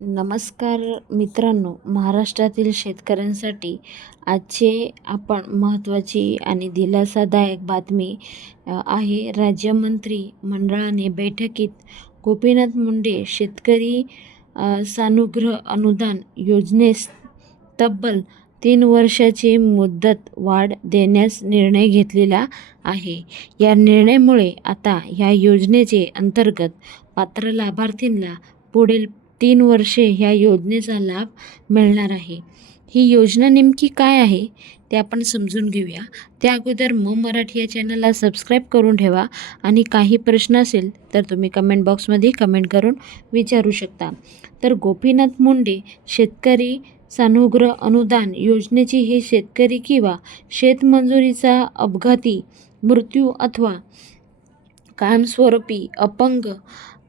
नमस्कार मित्रांनो, महाराष्ट्रातील शेतकऱ्यांसाठी आजचे आपण महत्त्वाची आणि दिलासादायक बातमी आहे. राज्यमंत्री मंडळाने बैठकीत गोपीनाथ मुंडे शेतकरी सानुग्रह अनुदान योजनेस तब्बल 3 वर्षाची मुदत वाढ देण्यास निर्णय घेतलेला आहे. या निर्णयामुळे आता या योजनेचे अंतर्गत पात्र लाभार्थींना पुढील 3 वर्षे ह्या योजनेचा लाभ मिळणार आहे. ही योजना नेमकी काय आहे ते आपण समजून घेऊया. त्या अगोदर मराठी या चॅनलला सबस्क्राईब करून ठेवा आणि काही प्रश्न असेल तर तुम्ही कमेंट बॉक्समध्ये कमेंट करून विचारू शकता. तर गोपीनाथ मुंडे शेतकरी सानुग्रह अनुदान योजनेची ही शेतकरी किंवा शेतमजुरीचा अपघाती मृत्यू अथवा कायमस्वरूपी अपंग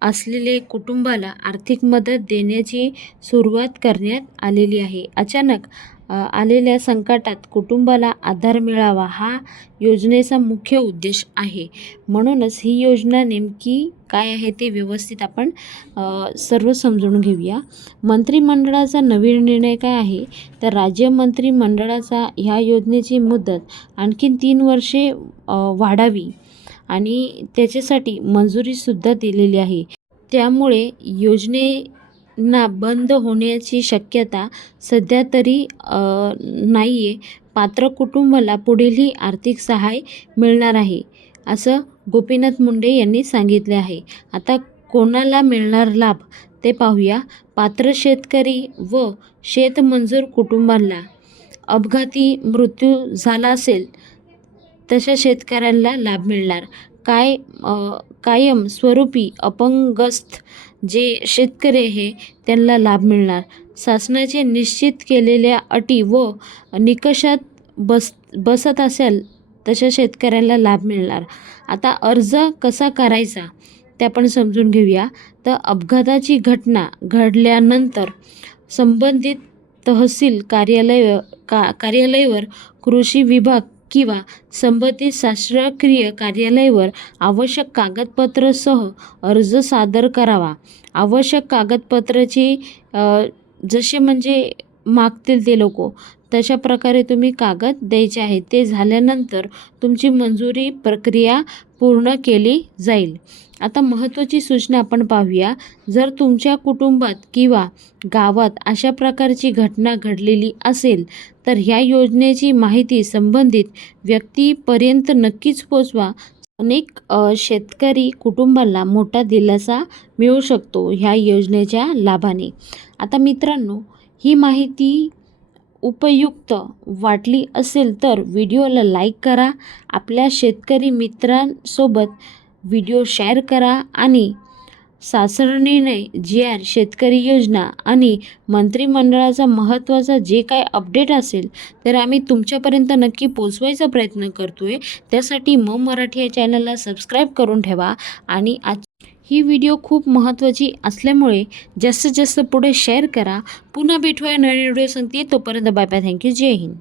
असलेले कुटुंबाला आर्थिक मदत देण्याची सुरुवात करण्यात आलेली आहे. अचानक आलेल्या संकटात कुटुंबाला आधार मिळावा हा योजनेचा मुख्य उद्देश आहे. म्हणूनच ही योजना नेमकी काय आहे ते व्यवस्थित आपण सर्व समजून घेऊया. मंत्रिमंडळाचा नवीन निर्णय काय आहे तर राज्य मंत्रिमंडळाचा ह्या योजनेची मुदत आणखीन 3 वर्षे वाढावी आणि त्याच्यासाठी मंजुरीसुद्धा दिलेली आहे. त्यामुळे योजनेना बंद होण्याची शक्यता सध्या तरी नाही आहे. पात्र कुटुंबाला पुढीलही आर्थिक सहाय्य मिळणार आहे असं गोपीनाथ मुंडे यांनी सांगितले आहे. आता कोणाला मिळणार लाभ ते पाहूया. पात्र शेतकरी व शेतमजूर कुटुंबांना अपघाती मृत्यू झाला असेल तशा शेतकऱ्यांना लाभ मिळणार. कायम स्वरूपी अपंगस्त जे शेतकरी आहे त्यांना लाभ मिळणार. शासनाचे निश्चित केलेल्या अटी व निकषात बसत असेल तशा शेतकऱ्यांना लाभ मिळणार. आता अर्ज कसा करायचा ते आपण समजून घेऊया. तर अपघाताची घटना घडल्यानंतर संबंधित तहसील कार्यालयावर कृषी विभाग किंवा संबंधित शासकीय कार्यालयावर आवश्यक कागदपत्रासह अर्ज सादर करावा. आवश्यक कागदपत्राची जसे म्हणजे मागतील ते लोक तशा प्रकारे तुम्ही कागद द्यायचे आहेत. ते झाल्यानंतर तुमची मंजुरी प्रक्रिया पूर्ण केली जाईल. आता महत्त्वाची सूचना आपण पाहूया. जर तुमच्या कुटुंबात किंवा गावात अशा प्रकारची घटना घडलेली असेल तर ह्या योजनेची माहिती संबंधित व्यक्तीपर्यंत नक्कीच पोचवा. अनेक शेतकरी कुटुंबाला मोठा दिलासा मिळू शकतो ह्या योजनेच्या लाभाने. आता मित्रांनो, ही माहिती उपयुक्त वाटली असेल तर व्हिडिओला लाईक करा, आपल्या शेतकरी मित्रांसोबत व्हिडिओ शेअर करा आणि शासन निर्णय, जी.आर, शेतकरी योजना आणि मंत्रिमंडळाचा महत्त्वाचा जे काय अपडेट असेल तर आम्ही तुमच्यापर्यंत नक्की पोचवायचा प्रयत्न करतोय. त्यासाठी मराठी या चॅनलला सबस्क्राईब करून ठेवा आणि ही व्हिडिओ खूप महत्त्वाची असल्यामुळे जास्तीत जास्त पुढे शेअर करा. पुन्हा भेटूया नवीन व्हिडिओ सांगते. तोपर्यंत बाय बाय. थँक्यू. जय हिंद.